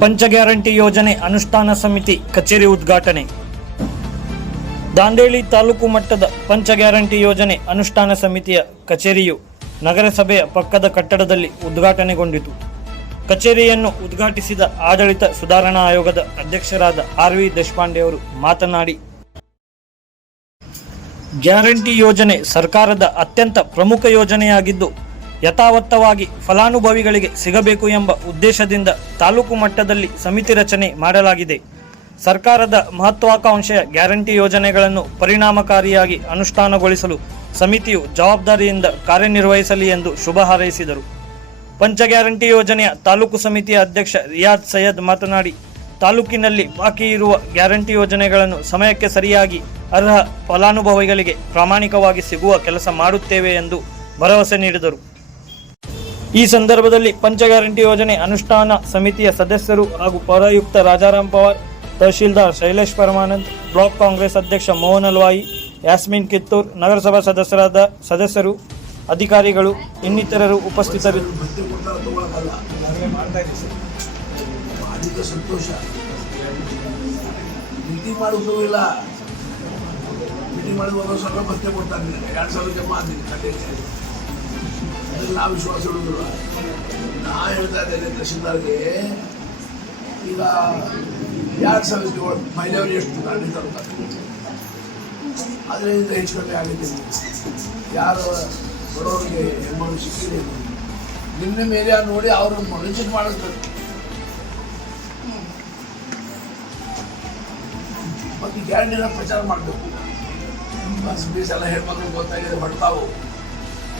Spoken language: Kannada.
ಪಂಚ ಗ್ಯಾರಂಟಿ ಯೋಜನೆ ಅನುಷ್ಠಾನ ಸಮಿತಿ ಕಚೇರಿ ಉದ್ಘಾಟನೆ. ದಾಂಡೇಲಿ ತಾಲೂಕು ಮಟ್ಟದ ಪಂಚ ಗ್ಯಾರಂಟಿ ಯೋಜನೆ ಅನುಷ್ಠಾನ ಸಮಿತಿಯ ಕಚೇರಿಯು ನಗರಸಭೆಯ ಪಕ್ಕದ ಕಟ್ಟಡದಲ್ಲಿ ಉದ್ಘಾಟನೆಗೊಂಡಿತು. ಕಚೇರಿಯನ್ನು ಉದ್ಘಾಟಿಸಿದ ಆಡಳಿತ ಸುಧಾರಣಾ ಆಯೋಗದ ಅಧ್ಯಕ್ಷರಾದ ಆರ್ ವಿ ದೇಶಪಾಂಡೆ ಅವರು ಮಾತನಾಡಿ, ಗ್ಯಾರಂಟಿ ಯೋಜನೆ ಸರ್ಕಾರದ ಅತ್ಯಂತ ಪ್ರಮುಖ ಯೋಜನೆಯಾಗಿದ್ದು ಯಥಾವತ್ತವಾಗಿ ಫಲಾನುಭವಿಗಳಿಗೆ ಸಿಗಬೇಕು ಎಂಬ ಉದ್ದೇಶದಿಂದ ತಾಲೂಕು ಮಟ್ಟದಲ್ಲಿ ಸಮಿತಿ ರಚನೆ ಮಾಡಲಾಗಿದೆ. ಸರ್ಕಾರದ ಮಹತ್ವಾಕಾಂಕ್ಷೆಯ ಗ್ಯಾರಂಟಿ ಯೋಜನೆಗಳನ್ನು ಪರಿಣಾಮಕಾರಿಯಾಗಿ ಅನುಷ್ಠಾನಗೊಳಿಸಲು ಸಮಿತಿಯು ಜವಾಬ್ದಾರಿಯಿಂದ ಕಾರ್ಯನಿರ್ವಹಿಸಲಿ ಎಂದು ಶುಭ ಹಾರೈಸಿದರು. ಪಂಚ ಗ್ಯಾರಂಟಿ ಯೋಜನೆಯ ತಾಲೂಕು ಸಮಿತಿಯ ಅಧ್ಯಕ್ಷ ರಿಯಾದ್ ಸೈಯದ್ ಮಾತನಾಡಿ, ತಾಲೂಕಿನಲ್ಲಿ ಬಾಕಿ ಇರುವ ಗ್ಯಾರಂಟಿ ಯೋಜನೆಗಳನ್ನು ಸಮಯಕ್ಕೆ ಸರಿಯಾಗಿ ಅರ್ಹ ಫಲಾನುಭವಿಗಳಿಗೆ ಪ್ರಾಮಾಣಿಕವಾಗಿ ಸಿಗುವ ಕೆಲಸ ಮಾಡುತ್ತೇವೆ ಎಂದು ಭರವಸೆ ನೀಡಿದರು. ಈ ಸಂದರ್ಭದಲ್ಲಿ ಪಂಚ ಗ್ಯಾರಂಟಿ ಯೋಜನೆ ಅನುಷ್ಠಾನ ಸಮಿತಿಯ ಸದಸ್ಯರು ಹಾಗೂ ಪೌರಾಯುಕ್ತ ರಾಜಾರಾಮ್ ಪವಾರ್, ತಹಶೀಲ್ದಾರ್ ಶೈಲೇಶ್ ಪರಮಾನಂದ್, ಬ್ಲಾಕ್ ಕಾಂಗ್ರೆಸ್ ಅಧ್ಯಕ್ಷ ಮೋಹನ್ ಅಲ್ವಾಯಿ, ಯಾಸ್ಮಿನ್ ಕಿತ್ತೂರ್, ನಗರಸಭಾ ಸದಸ್ಯರಾದ ಸದಸ್ಯರು, ಅಧಿಕಾರಿಗಳು, ಇನ್ನಿತರರು ಉಪಸ್ಥಿತರಿದ್ದರು ಅದ್ರಲ್ಲಿ ನಾವು ವಿಶ್ವಾಸ ಇಡೋದಿಲ್ಲ ನಾ ಹೇಳ್ತಾ ಇದ್ದೇನೆ ತಹಶೀಲ್ದಾರ್ಗೆ ಈಗ ಎರಡು ಸಾವಿರ ಮಹಿಳೆಯವರು ಎಷ್ಟು ತರ್ತಾರೆ ಅದರಿಂದ ಹೆಚ್ಚು ಕಮ್ಮಿ ಆಗಿದೆ. ಯಾರು ಬಡವರಿಗೆ ಹೆಣ್ಮಗಳು ಸಿಕ್ಕಿದೆ. ನಿನ್ನೆ ಮೇಲೆ ನೋಡಿ ಅವ್ರನ್ನ ಮನುಷ್ಯನ್ ಮಾಡಿಸ್ಬೇಕು. ಮತ್ತು ಗ್ಯಾರಂಟಿನ ಪ್ರಚಾರ ಮಾಡಬೇಕು. ಬಸ್ ಬೀಸ್ ಎಲ್ಲ ಹೆಣ್ಮಕ್ಳು ಗೊತ್ತಾಗಿದೆ ಬರ್ತಾವು